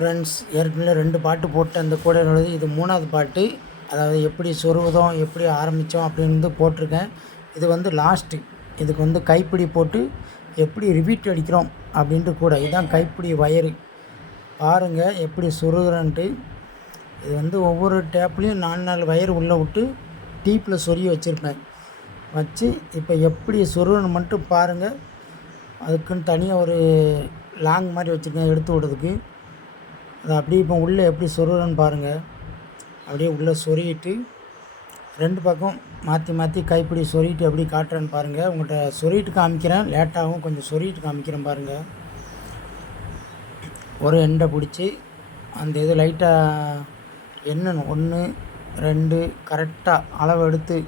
Friends, ஏற்கனவே 2 பாட்டு போட்டு அந்த கூடையினோடது இது 3வது பாட்டு. அதாவது எப்படி சொருகுதோம், எப்படி ஆரம்பித்தோம் அப்படின்னு போட்டிருக்கேன். இது வந்து லாஸ்ட்டு. இதுக்கு வந்து கைப்பிடி போட்டு எப்படி ரிப்பீட் அடிக்கிறோம் அப்படின்ட்டு கூட. இதுதான் கைப்பிடி வயரு. பாருங்கள் எப்படி சொருகுறேன்ட்டு. இது வந்து ஒவ்வொரு டேப்லேயும் 4 வயர் உள்ளே விட்டு டீப்பில் சொருகி வச்சுருப்பேன். வச்சு இப்போ எப்படி சொருகணும் மட்டும் பாருங்கள். அதுக்குன்னு தனியாக ஒரு லாங் மாதிரி வச்சுருக்கேன் எடுத்து விடுறதுக்கு. அதை அப்படியே இப்போ உள்ளே எப்படி சொருகிறேன்னு பாருங்கள். அப்படியே உள்ளே சொருகிட்டு 2 பக்கம் மாற்றி மாற்றி கைப்பிடி சொருகிட்டு எப்படி காட்டுறேன்னு பாருங்கள். உங்கள்கிட்ட சொருகிட்டு காமிக்கிறேன், லேட்டாகவும் கொஞ்சம் சொருகிட்டு காமிக்கிறேன் பாருங்கள். ஒரு எண்டை பிடிச்சி அந்த இது லைட்டாக எண்ணணும். 1 2 கரெக்டாக அளவு எடுத்து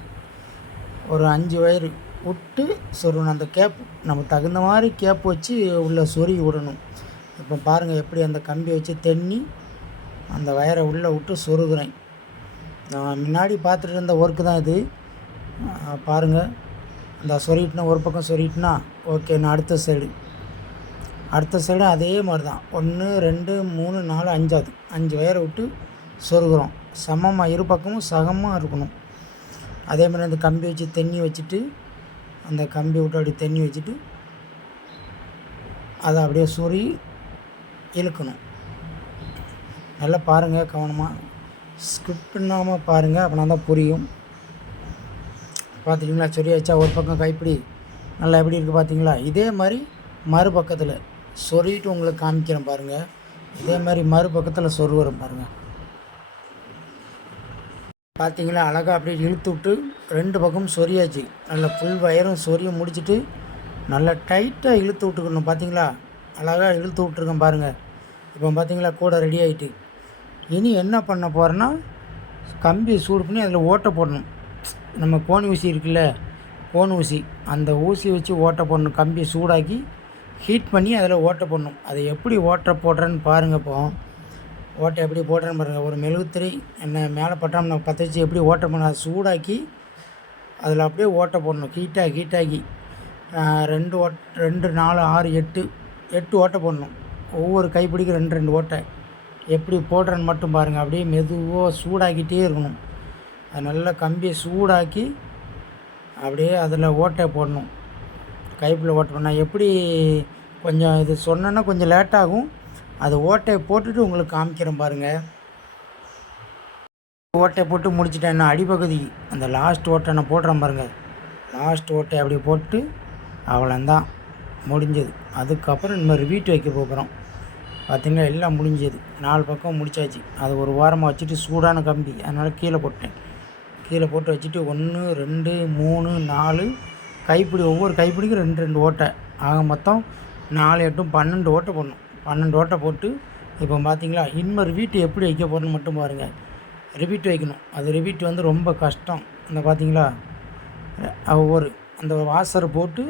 ஒரு 5 வயர் விட்டு சொருகணும். அந்த கேப் நம்ம தகுந்த மாதிரி கேப் வச்சு உள்ளே சொருகி விடணும். இப்போ பாருங்கள் எப்படி அந்த கம்பி வச்சு தென்னி அந்த வயரை உள்ளே விட்டு சொருகிறேன். நான் முன்னாடி பார்த்துட்டு இருந்த ஒர்க்கு தான் இது. பாருங்கள், அந்த சொருகிட்டுனா ஒரு பக்கம் சொருகிட்டுனா ஓகே. நான் அடுத்த சைடு அதே மாதிரி தான் 1 2 3 4 5வது 5 வயரை விட்டு சொருகிறோம். சமமாக இரு பக்கமும் சமமாக இருக்கணும். அதே மாதிரி அந்த கம்பி வச்சு தென்னி வச்சுட்டு அந்த கம்பி விட்டு அப்படி தென்னி வச்சுட்டு அதை அப்படியே சொருகி இழுக்கணும். நல்லா பாருங்கள், கவனமாக ஸ்கிப் பண்ணாமல் பாருங்கள், அப்படின்னா தான் புரியும். பார்த்துட்டிங்களா? சொறி வச்சா ஒரு பக்கம் கைப்பிடி நல்லா எப்படி இருக்குது பார்த்தீங்களா? இதே மாதிரி மறுபக்கத்தில் சொருகிட்டு உங்களுக்கு காமிக்கிறேன் பாருங்கள். இதே மாதிரி மறுபக்கத்தில் சொருகிறேன் பாருங்கள். பார்த்தீங்களா? அழகாக அப்படியே இழுத்து விட்டு 2 பக்கமும் சொரியாச்சு. நல்லா ஃபுல் வயரும் சொரிய முடிச்சுட்டு நல்லா டைட்டாக இழுத்து விட்டுக்கணும். பார்த்தீங்களா? அழகாக இழுத்து விட்ருக்கேன் பாருங்கள். இப்போ பார்த்தீங்களா கூட ரெடி ஆகிட்டு. இனி என்ன பண்ண போகிறேன்னா, கம்பியை சூடு பண்ணி அதில் ஓட்டை போடணும். நம்ம கோன் ஊசி இருக்குல்ல, கோன் ஊசி, அந்த ஊசி வச்சு ஓட்டை போடணும். கம்பியை சூடாக்கி ஹீட் பண்ணி அதில் ஓட்டை போடணும். அதை எப்படி ஓட்டை போடுறேன்னு பாருங்கள். இப்போ ஓட்டை எப்படி போடுறேன்னு பாருங்கள். ஒரு மெழுகுத்திரை என்ன மேலே பட்டாமல் நம்ம பற்ற வச்சு எப்படி ஓட்டை பண்ணணும், அதை சூடாக்கி அதில் அப்படியே ஓட்டை போடணும். ஹீட்டாகி 2 4 6 8 ஓட்டை போடணும். ஒவ்வொரு கைப்பிடிக்கு 2 ஓட்டை. எப்படி போடுறேன்னு மட்டும் பாருங்கள். அப்படியே மெதுவாக சூடாக்கிட்டே இருக்கணும். அது நல்லா கம்பியை சூடாக்கி அப்படியே அதில் ஓட்டை போடணும். கைப்பில் ஓட்டை பண்ணால் எப்படி கொஞ்சம் இது சொன்னேன்னா கொஞ்சம் லேட்டாகும். அது ஓட்டையை போட்டுட்டு உங்களுக்கு காமிக்கிறேன் பாருங்கள். ஓட்டையை போட்டு முடிச்சுட்டேன். அடிப்பகுதி அந்த லாஸ்ட் ஓட்டை நான் போடுறேன் பாருங்கள். லாஸ்ட் ஓட்டை அப்படி போட்டு அவ்வளோந்தான் முடிஞ்சது. அதுக்கப்புறம் நம்ம ரிப்பீட் வைக்க போகிறோம். பார்த்திங்கன்னா எல்லாம் முடிஞ்சது. 4 பக்கம் முடிச்சாச்சு. அது ஒரு வாரமாக வச்சுட்டு சூடான கம்பி, அதனால் கீழே போட்டேன். கீழே போட்டு வச்சுட்டு 1 2 3 4 கைப்பிடி, ஒவ்வொரு கைப்பிடிக்கும் 2 ஓட்டை. ஆக மொத்தம் 4 8 12 ஓட்டை போடணும். 12 ஓட்டை போட்டு இப்போ பார்த்தீங்களா இன்னும் ரிப்பீட் எப்படி வைக்க போகிறேன்னு மட்டும் பாருங்கள். ரிப்பீட் வைக்கணும். அது ரிப்பீட் வந்து ரொம்ப கஷ்டம். அந்த பார்த்தீங்களா ஒவ்வொரு அந்த வாசரை போட்டு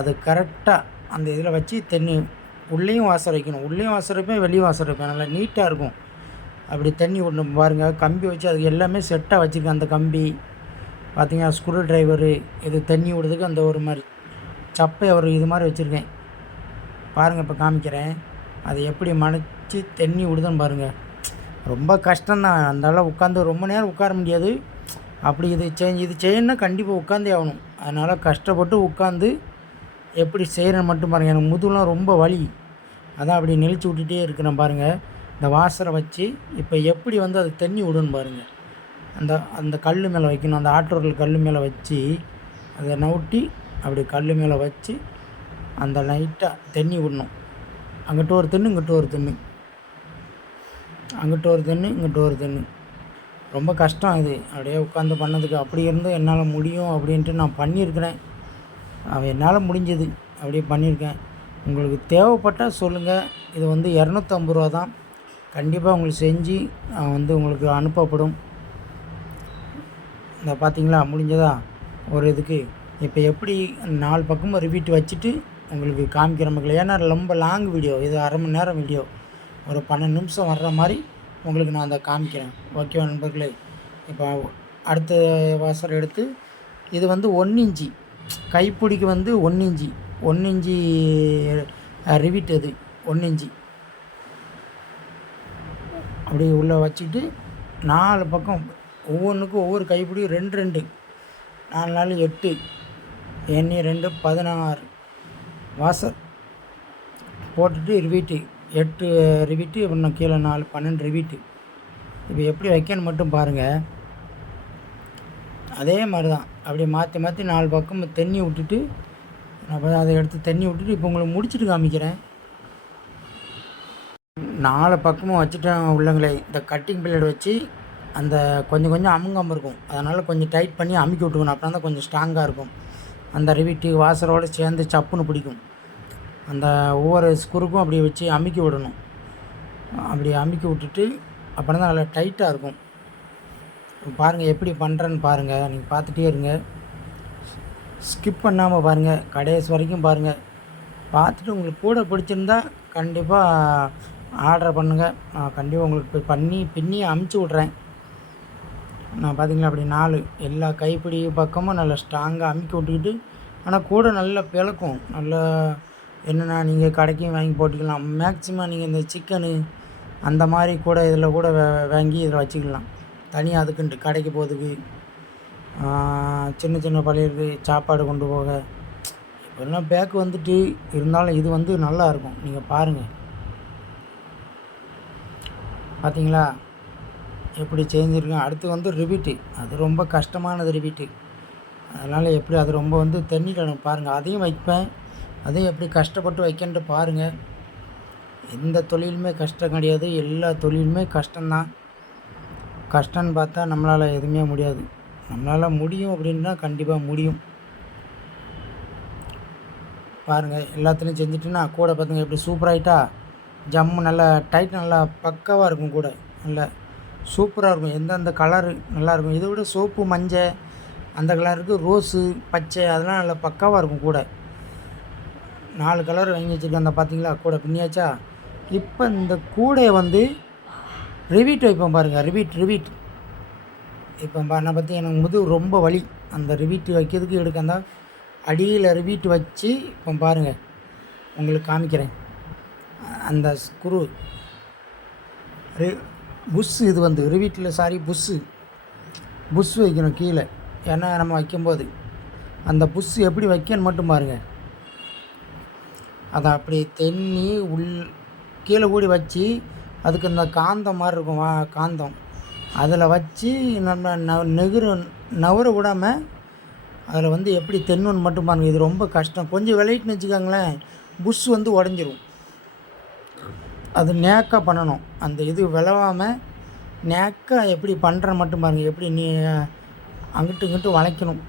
அது கரெக்டாக அந்த இதில் வச்சு தண்ணி உள்ளேயும் வாசர் வைக்கணும். உள்ளேயும் வாசர் வைப்பேன், வெளியும் வாசர் வைப்பேன். நல்லா நீட்டாக இருக்கும். அப்படி தண்ணி விடணும் பாருங்கள். கம்பி வச்சு அது எல்லாமே செட்டாக வச்சுருக்கேன். அந்த கம்பி பார்த்திங்கன்னா ஸ்க்ரூ ட்ரைவரு, இது தண்ணி விடுறதுக்கு அந்த ஒரு மாதிரி சப்பை ஒரு இது மாதிரி வச்சுருக்கேன் பாருங்கள். இப்போ காமிக்கிறேன். அதை எப்படி மறைச்சி தண்ணி விடுதுன்னு பாருங்கள். ரொம்ப கஷ்டம்தான். அதனால் உட்காந்து ரொம்ப நேரம் உட்கார முடியாது. அப்படி இது செய்யணுன்னா கண்டிப்பாக உட்காந்தே ஆகணும். அதனால் கஷ்டப்பட்டு உட்காந்து எப்படி செய்கிறேன்னு மட்டும் பாருங்கள். எனக்கு முதுகுலாம் ரொம்ப வலி. அதான் அப்படி நெளிச்சு விட்டுட்டே இருக்கிறேன் பாருங்கள். இந்த வாசரை வச்சு இப்போ எப்படி வந்து அது தண்ணி விடுன்னு பாருங்கள். அந்த கல் மேலே வைக்கணும். அந்த ஆற்றோர்கள் கல் மேலே வச்சு அதை நவுட்டி அப்படி கல் மேலே வச்சு அந்த லைட்டாக தண்ணி விடணும். அங்கிட்ட ஒரு தென்னு, இங்கிட்ட ஒரு தென்னு, அங்கிட்ட ஒரு தென்னு, இங்கிட்ட ஒரு தென்னு. ரொம்ப கஷ்டம் இது அப்படியே உட்காந்து பண்ணதுக்கு. அப்படி இருந்து என்னால் முடியும் அப்படின்ட்டு நான் பண்ணியிருக்கிறேன். என்னால் முடிஞ்சது அப்படியே பண்ணியிருக்கேன். உங்களுக்கு தேவைப்பட்டால் சொல்லுங்கள். இது வந்து 250 ரூபா தான். கண்டிப்பாக உங்களுக்கு செஞ்சு வந்து உங்களுக்கு அனுப்பப்படும். இந்த பார்த்தீங்களா முடிஞ்சதா ஒரு இதுக்கு. இப்போ எப்படி 4 பக்கமும் ரிப்பீட் வச்சுட்டு உங்களுக்கு காமிக்கிற மக்கள். ஏன்னா ரொம்ப லாங் வீடியோ இது, அரை மணி நேரம் வீடியோ. ஒரு 12 நிமிஷம் வர்ற மாதிரி உங்களுக்கு நான் அதை காமிக்கிறேன். ஓகேவா நண்பர்களே? இப்போ அடுத்த வாசர் எடுத்து இது வந்து 1 இன்ச்சு கைப்பிடிக்கு வந்து 1 இன்ச்சு ரிவிட். அது 1 இன்ச்சு அப்படி உள்ளே வச்சுக்கிட்டு 4 பக்கம் ஒவ்வொன்றுக்கும் ஒவ்வொரு கைப்பிடி 2 2 4 4 8 எண்ணி 2 16 வாசர் போட்டுட்டு ரிவீட்டு 8 ரிவீட்டு இன்னும் கீழே 4 12 ரிவீட்டு. இப்போ எப்படி வைக்கன்னு மட்டும் பாருங்கள். அதே மாதிரி தான் அப்படியே மாற்றி மாற்றி 4 பக்கம் தண்ணி விட்டுட்டு அப்புறம் அதை எடுத்து தண்ணி விட்டுட்டு இப்போ உங்களுக்கு முடிச்சுட்டு காமிக்கிறேன். 4 பக்கமும் வச்சுட்டேன் உள்ளங்களே. இந்த கட்டிங் பிளேடு வச்சு அந்த கொஞ்சம் கொஞ்சம் அமுங்காமல் இருக்கும், அதனால் கொஞ்சம் டைட் பண்ணி அமுக்கி விட்டுக்கணும். அப்படின்னா தான் கொஞ்சம் ஸ்ட்ராங்காக இருக்கும். அந்த ரிவீட்டு வாசரோடு சேர்ந்து சப்புன்னு பிடிக்கும். அந்த ஒவ்வொரு ஸ்க்ரூக்கும் அப்படியே வச்சு அமுக்கி விடணும். அப்படி அமுக்கி விட்டுட்டு அப்புறம் தான் நல்லா டைட்டாக இருக்கும். பாருங்கள் எப்படி பண்ணுறேன்னு பாருங்கள். நீங்கள் பார்த்துட்டே இருங்க, ஸ்கிப் பண்ணாமல் பாருங்கள், கடைசி வரைக்கும் பாருங்கள். பார்த்துட்டு உங்களுக்கு கூட பிடிச்சிருந்தா கண்டிப்பாக ஆர்டர் பண்ணுங்கள். நான் கண்டிப்பாக உங்களுக்கு பண்ணி பின்னி அமுச்சு விட்றேன். நான் பார்த்தீங்களா அப்படி 4 எல்லா கைப்பிடி பக்கமும் நல்லா ஸ்ட்ராங்காக அமுக்கி விட்டுக்கிட்டு, ஆனால் கூட நல்லா பிளக்கும். நல்லா என்னென்னா நீங்கள் கடைக்கும் வாங்கி போட்டுக்கலாம். மேக்ஸிமம் நீங்கள் இந்த சிக்கனு அந்த மாதிரி கூட இதில் கூட வாங்கி இதில் வச்சுக்கலாம். தனியாக அதுக்குன்ட்டு கடைக்கு போகிறதுக்கு, சின்ன சின்ன பள்ளிகளுக்கு சாப்பாடு கொண்டு போக இப்போல்லாம் பேக்கு வந்துட்டு இருந்தாலும் இது வந்து நல்லாயிருக்கும். நீங்கள் பாருங்கள், பார்த்தீங்களா எப்படி செஞ்சுருக்கேன். அடுத்து வந்து ரிவீட்டு, அது ரொம்ப கஷ்டமானது ரிவீட்டு. அதனால் எப்படி அது ரொம்ப வந்து தண்ணிக்கணும் பாருங்கள். அதையும் வைப்பேன், அதையும் எப்படி கஷ்டப்பட்டு வைக்கன்ட்டு பாருங்கள். எந்த தொழிலுமே கஷ்டம் கிடையாது, எல்லா தொழிலுமே கஷ்டம்தான். கஷ்டம்னு பார்த்தா நம்மளால் எதுவுமே முடியாது. நம்மளால் முடியும் அப்படின்னா கண்டிப்பாக முடியும். பாருங்கள் எல்லாத்துலேயும் செஞ்சுட்டுன்னா கூட பார்த்துங்க எப்படி சூப்பராகிட்டா. ஜம்மு நல்லா டைட், நல்லா பக்காவாக இருக்கும். கூட நல்லா சூப்பராக இருக்கும். எந்தெந்த கலரு நல்லாயிருக்கும். இதை விட சோப்பு மஞ்சள் அந்த கலருக்கு, ரோஸு பச்சை அதெல்லாம் நல்லா பக்காவாக இருக்கும். கூட 4 கலர் வாங்கி வச்சுருக்கேன். அந்த பார்த்தீங்களா கூட பின்னியாச்சா. இப்போ இந்த கூடையை வந்து ரிவீட் வைப்போம் பாருங்கள். ரிவீட் இப்போ நான் பற்றி எனக்கு முதுகு ரொம்ப வலி. அந்த ரிவீட் வைக்கிறதுக்கு எடுக்கந்தா அடியில் ரிவீட் வச்சு இப்போ பாருங்கள் உங்களுக்கு காமிக்கிறேன். அந்த ஸ்க்ரூ புஷ்ஷு இது வந்து ரிவீட்டில் புஷ் வைக்கணும் கீழே. ஏன்னா நம்ம வைக்கும்போது அந்த புஷ் எப்படி வைக்கன்னு மட்டும் பாருங்கள். அதை அப்படி தென்னி கீழே கூடி வச்சு அதுக்கு இந்த காந்தம் மாதிரி இருக்கும், காந்தம் அதில் வச்சு நம்ம நவர விடாமல் அதில் வந்து எப்படி தென்னணுன்னு மட்டும் பாருங்கள். இது ரொம்ப கஷ்டம். கொஞ்சம் விளையிட்டுன்னு வச்சுக்கோங்களேன், புஷ் வந்து உடஞ்சிரும். அது நேக்காக பண்ணணும். அந்த இது விளவாமல் நேக்காக எப்படி பண்ணுறேன்னு மட்டும் பாருங்கள். எப்படி நீ அங்கிட்டு இங்கிட்டு வளைக்கணும்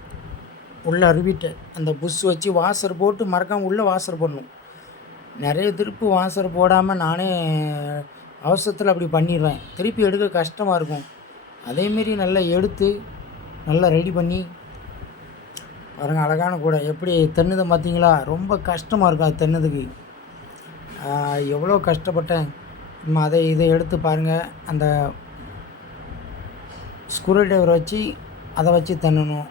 உள்ளே ரிவீட்டை. அந்த புஷ் வச்சு வாசர் போட்டு மறக்காமல் உள்ளே வாசர் போடணும். நிறைய திருப்பி வாசர் போடாமல் நானே அவசரத்தில் அப்படி பண்ணிடுவேன். திருப்பி எடுக்க கஷ்டமாக இருக்கும். அதேமாரி நல்லா எடுத்து நல்லா ரெடி பண்ணி பாருங்கள். அழகான கூட எப்படி தென்னுதை பார்த்தீங்களா. ரொம்ப கஷ்டமாக இருக்கும் அது தென்னதுக்கு. எவ்வளோ கஷ்டப்பட்டேன். நம்ம இதை எடுத்து பாருங்கள். அந்த ஸ்க்ரூ டிரைவர் வச்சு அதை வச்சு தென்னணும்.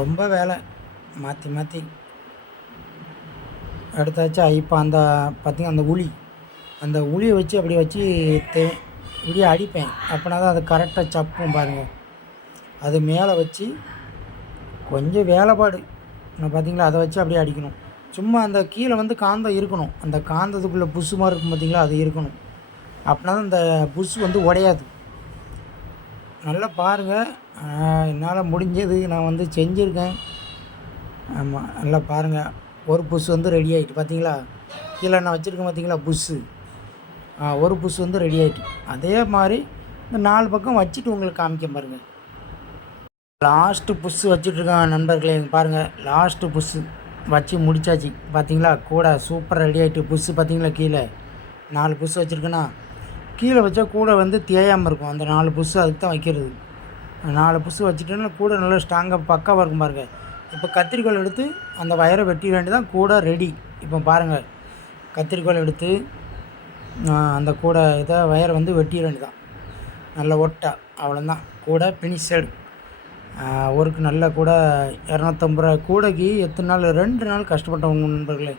ரொம்ப வேலை மாற்றி எடுத்தாச்சா. இப்போ அந்த பார்த்திங்க அந்த உளியை வச்சு அப்படி வச்சு இப்படியே அடிப்பேன். அப்படின்னா தான் அது கரெக்டாக சப்பும் பாருங்கள். அது மேலே வச்சு கொஞ்சம் வேலைப்பாடு நான் பார்த்திங்களா அதை வச்சு அப்படியே அடிக்கணும். சும்மா அந்த கீழே வந்து காந்தம் இருக்கணும். அந்த காந்தத்துக்குள்ளே புஷ் மாதிரி இருக்கும் பார்த்திங்களா, அது இருக்கணும். அப்படின்னா தான் இந்த புஷ் வந்து உடையாது. நல்லா பாருங்கள். என்னால் முடிஞ்சது நான் வந்து செஞ்சுருக்கேன். ஆமாம் நல்லா பாருங்கள். ஒரு புஷ் வந்து ரெடி ஆகிட்டு பார்த்தீங்களா. கீழே நான் வச்சுருக்கேன் பார்த்தீங்களா புஷ்ஷு. ஒரு புஷ் வந்து ரெடி ஆகிட்டு. அதே மாதிரி இந்த 4 பக்கம் வச்சுட்டு உங்களுக்கு காமிக்க பாருங்கள். லாஸ்ட்டு புஷ்ஷு வச்சுட்ருக்கேன் நண்பர்களே. பாருங்கள் லாஸ்ட்டு புஷ்ஷு வச்சு முடித்தாச்சு பார்த்தீங்களா. கூட சூப்பராக ரெடி ஆகிட்டு. புஷ்ஷு பார்த்தீங்களா கீழே 4 புஷ் வச்சுருக்கேன்னா கீழே வச்சா கூட வந்து தேயாமல் இருக்கும். அந்த 4 புஷ்ஷு அதுக்கு தான் வைக்கிறது. 4 புஷ்ஷு வச்சுட்டோன்னா கூட நல்லா ஸ்ட்ராங்காக பக்காவாக இருக்கும் பாருங்கள். இப்போ கத்திரிக்கோல் எடுத்து அந்த வயரை வெட்டி வேண்டியதான் கூட ரெடி. இப்போ பாருங்கள் கத்திரிக்கோல் எடுத்து அந்த கூட இதை வயரை வந்து வெட்டிட வேண்டியதான். நல்ல ஒட்டை அவ்வளோதான். கூட பினிஷடு ஒருக்கு நல்ல கூட 250 ரூபா. கூடைக்கு எத்தனை நாள் 2 நாள் கஷ்டப்பட்டவங்க நண்பர்களே.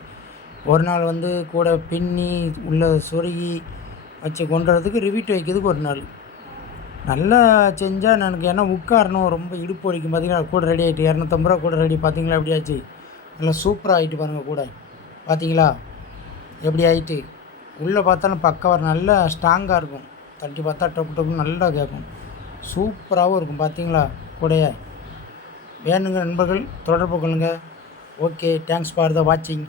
ஒரு நாள் வந்து கூட பின்னி உள்ள சொருகி வச்சு கொண்டு வரதுக்கு ரிவீட் வைக்கிறதுக்கு ஒரு நாள். நல்லா செஞ்சால் எனக்கு ஏன்னா உட்காரணும் ரொம்ப இடுப்பு வலிக்கும். பார்த்தீங்களா கூட ரெடி ஆகிட்டு ரூ. 250 கூட ரெடி. பார்த்தீங்களா எப்படி ஆச்சு? நல்லா சூப்பராக ஆகிட்டு பாருங்கள் கூட. பார்த்தீங்களா எப்படி ஆகிட்டு? உள்ளே பார்த்தாலும் பக்கவார் நல்லா ஸ்ட்ராங்காக இருக்கும். தட்டி பார்த்தா டொப்பு டொப்புன்னு நல்லா கேட்கும். சூப்பராகவும் இருக்கும். பார்த்தீங்களா கூடைய? வேணுங்க நண்பர்கள் தொடர்பு கொள்ளுங்கள். ஓகே, தேங்க்ஸ் ஃபார் த வாட்சிங்.